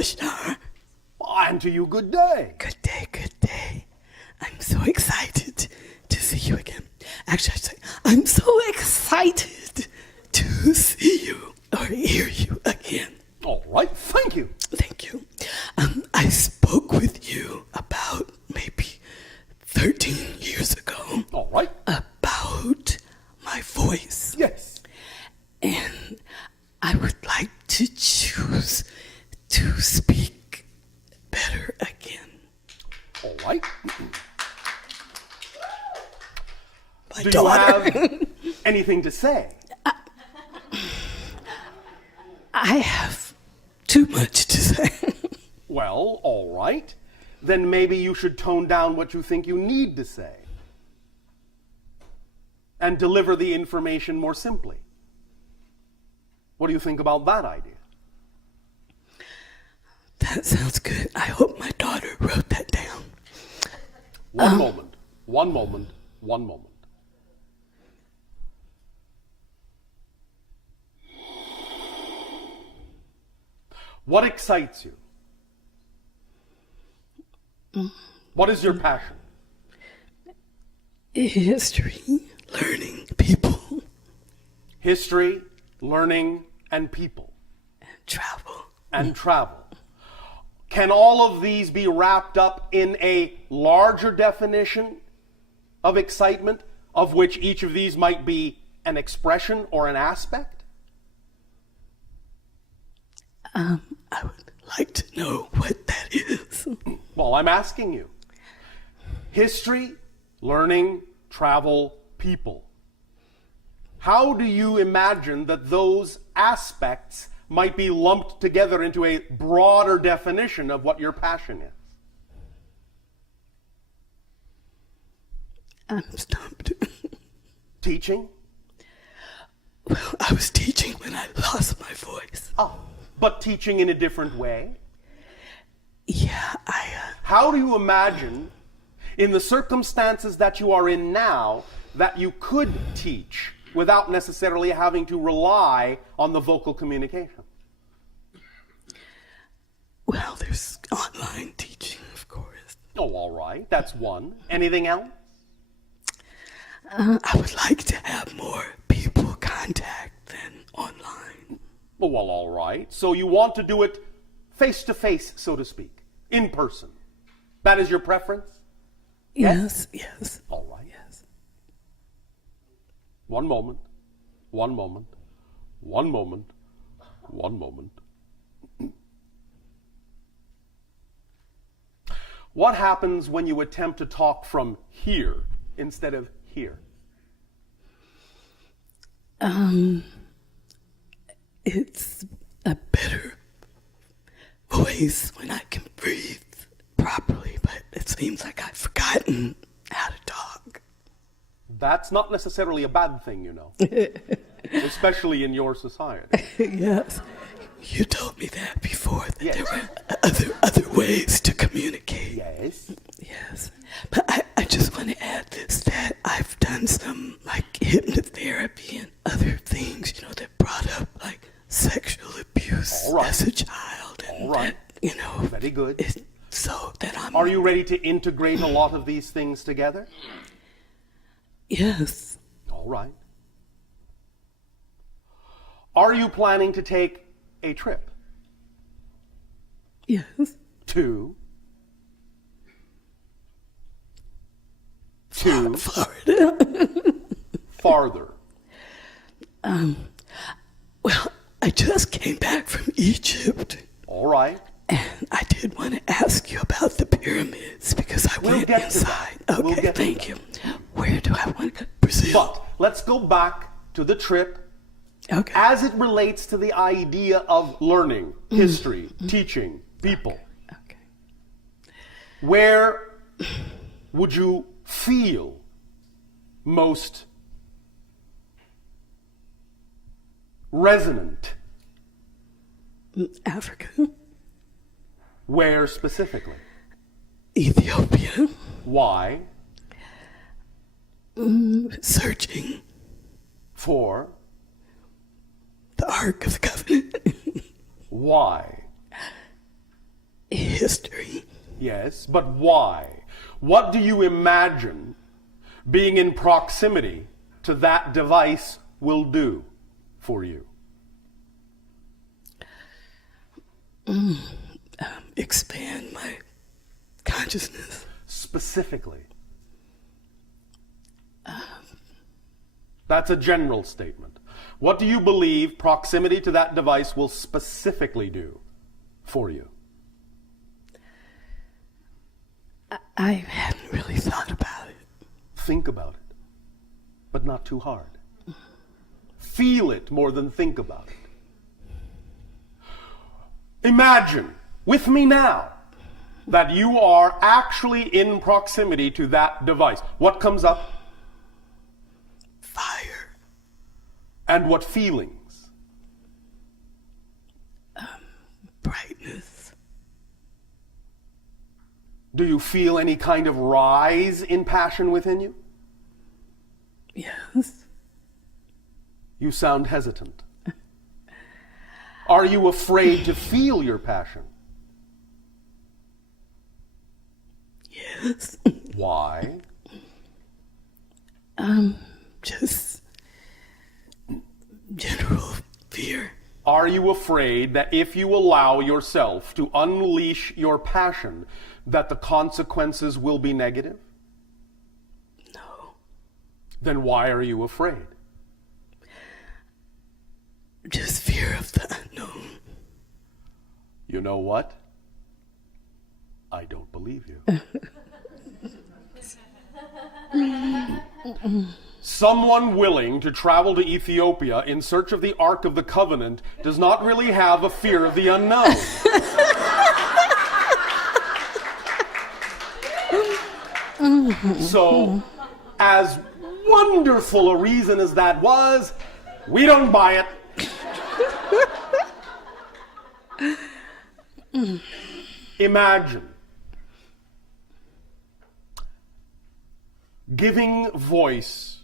Bashar. And to you, good day. Good day, good day. I'm so excited to see you again. Actually, I say, I'm so excited to see you or hear you again. All right, thank you. Thank you. I spoke with you about maybe 13 years ago. All right. About my voice. Yes. And I would like to choose to speak better again. All right. My Do daughter. you have anything to say? I have too much to say. Well, all right. Then maybe you should tone down what you think you need to say and deliver the information more simply. What do you think about that idea? That sounds good. I hope my daughter wrote that down. One moment. What excites you? What is your passion? History, learning, people, History, learning, and people. travel. And travel. Can all of these be wrapped up in a larger definition of excitement, of which each of these might be an expression or an aspect? I would like to know what that is. Well, I'm asking you. History, learning, travel, people. How do you imagine that those aspects might be lumped together into a broader definition of what your passion is? I'm stumped. Teaching? Well, I was teaching when I lost my voice. Oh, but teaching in a different way? Yeah, How do you imagine, in the circumstances that you are in now, that you could teach without necessarily having to rely on the vocal communication? well, there's online teaching, of course. Oh, all right. That's one. Anything else? I would like to have more people contact than online. Well, all right. So you want to do it face to face, so to speak, in person. That is your preference? Yes. All right. Yes. One moment. What happens when you attempt to talk from here instead of here? It's a better voice when I can breathe properly, but it seems like I've forgotten how to talk. That's not necessarily a bad thing, you know, especially in your society. Yes. You told me that before, that Yes. there were other ways to communicate. Yes. Yes. But I just want to add this, that I've done some like hypnotherapy and other things, that brought up like sexual abuse All right. as a child. And All right. that, Very good. so that I'm... Are you ready to integrate a lot of these things together? Yes. All right. Are you planning to take a trip Yes. to Florida. farther? Well, I just came back from Egypt. All right. And I did want to ask you about the pyramids because I We'll went get to inside. that. Okay, We'll get to thank that. you. Where do I want to go? Brazil. But let's go back to the trip Okay. as it relates to the idea of learning, history, teaching, people. Okay. Where would you feel most resonant? Africa. Where specifically? Ethiopia. Why? Searching For? the Ark of the Covenant. Why? History. Yes, but why? What do you imagine being in proximity to that device will do for you? Expand my consciousness. Specifically. That's a general statement. What do you believe proximity to that device will specifically do for you? I hadn't really thought about it. Think about it, but not too hard. Feel it more than think about it. Imagine with me now that you are actually in proximity to that device. What comes up? Fire. And what feelings? Brightness. Do you feel any kind of rise in passion within you? Yes. You sound hesitant. Are you afraid to feel your passion? Yes. Why? Just general fear. Are you afraid that if you allow yourself to unleash your passion, that the consequences will be negative? No. Then why are you afraid? Just fear of the unknown. You know what? I don't believe you. Someone willing to travel to Ethiopia in search of the Ark of the Covenant does not really have a fear of the unknown. So, as wonderful a reason as that was, we don't buy it. Imagine giving voice,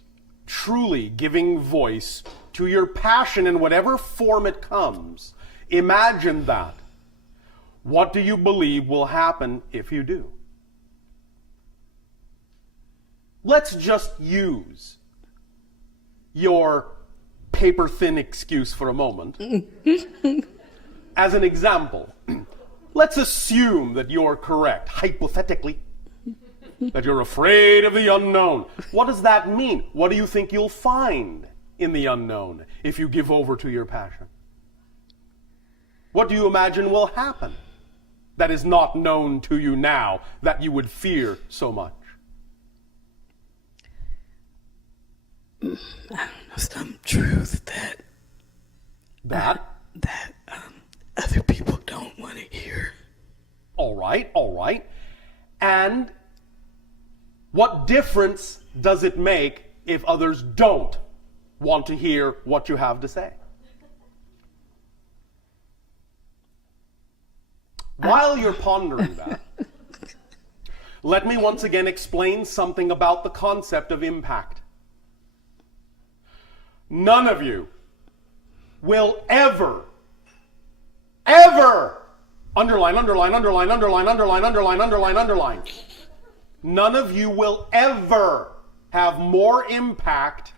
truly giving voice to your passion in whatever form it comes. Imagine that. What do you believe will happen if you do? Let's just use your paper-thin excuse for a moment. As an example, let's assume that you're correct, hypothetically, that you're afraid of the unknown. What does that mean? What do you think you'll find in the unknown if you give over to your passion? What do you imagine will happen that is not known to you now that you would fear so much? I don't know, some truth that other people don't want to hear. All right. And what difference does it make if others don't want to hear what you have to say? While you're pondering that, let me once again explain something about the concept of impact. None of you will ever, underline, none of you will ever have more impact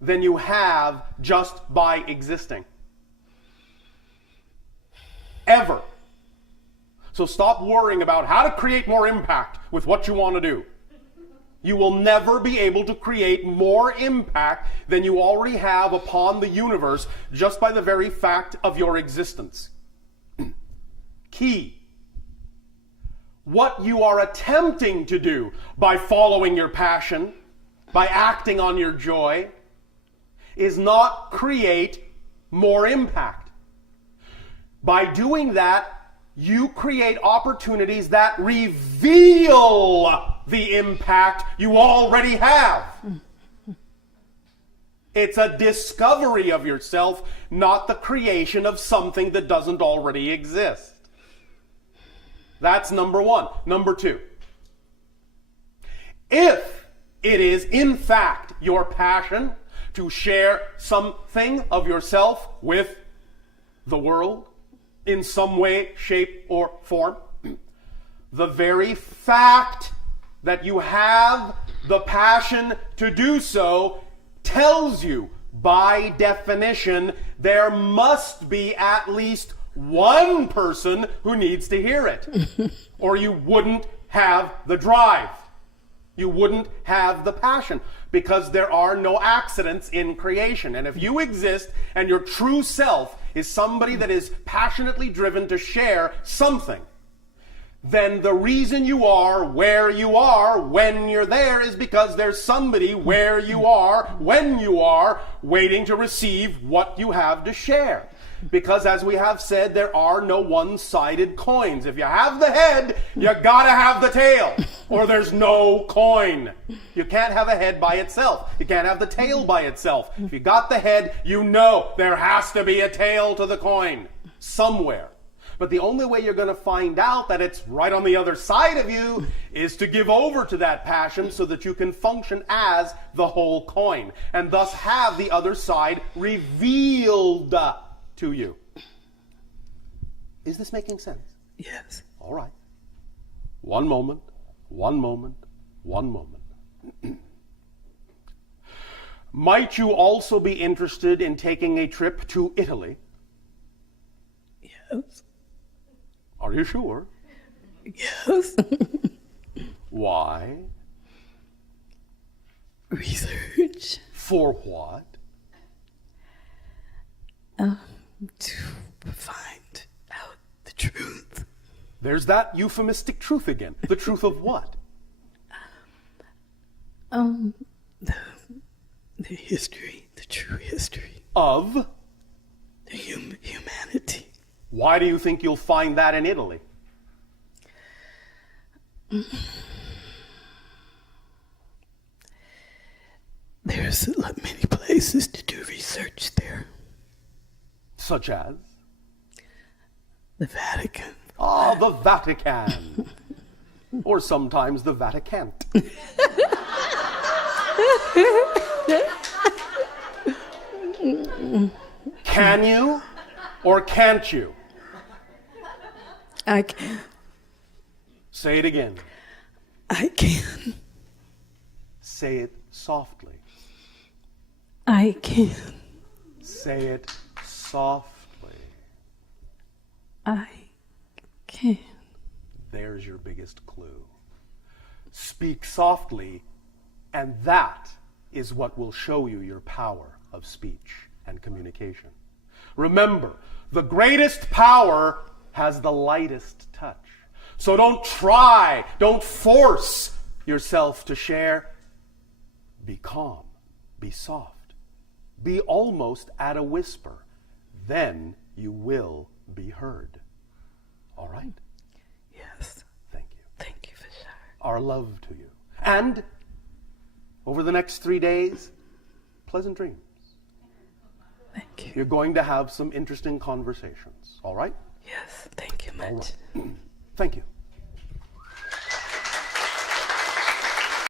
than you have just by existing. Ever. So stop worrying about how to create more impact with what you want to do. You will never be able to create more impact than you already have upon the universe just by the very fact of your existence. Key. What you are attempting to do by following your passion, by acting on your joy, is not create more impact. By doing that, you create opportunities that reveal the impact you already have. It's a discovery of yourself, not the creation of something that doesn't already exist. That's number one. Number two, if it is in fact your passion to share something of yourself with the world in some way, shape, or form, The very fact that you have the passion to do so tells you, by definition, there must be at least one person who needs to hear it. Or you wouldn't have the drive. You wouldn't have the passion, because there are no accidents in creation. And if you exist and your true self is somebody that is passionately driven to share something, then the reason you are where you are when you're there is because there's somebody where you are when you are waiting to receive what you have to share. Because as we have said, there are no one-sided coins. If you have the head, you gotta have the tail, or there's no coin. You can't have a head by itself. You can't have the tail by itself. If you got the head, you know there has to be a tail to the coin somewhere. But the only way you're going to find out that it's right on the other side of you is to give over to that passion so that you can function as the whole coin, and thus have the other side revealed to you. Is this making sense? Yes. All right. One moment, one moment, one moment. Might you also be interested in taking a trip to Italy? Yes. Are you sure? Yes. Why? Research. For what? To find out the truth. There's that euphemistic truth again. The truth of what? The history, the true history. Of? The humanity. Why do you think you'll find that in Italy? There's many places to do research there. Such as? The Vatican. Ah, the Vatican. Or sometimes the Vaticant. Can you or can't you? I can. Say it again. I can. Say it softly. I can. Say it softly. I can. There's your biggest clue. Speak softly, and that is what will show you your power of speech and communication. Remember, the greatest power has the lightest touch. So don't try, don't force yourself to share. Be calm, be soft, be almost at a whisper. Then you will be heard. All right? Yes. Thank you. Thank you, Bashar. Our love to you. And over the next 3 days, pleasant dreams. Thank you. You're going to have some interesting conversations. All right? Yes. Thank you much. All right.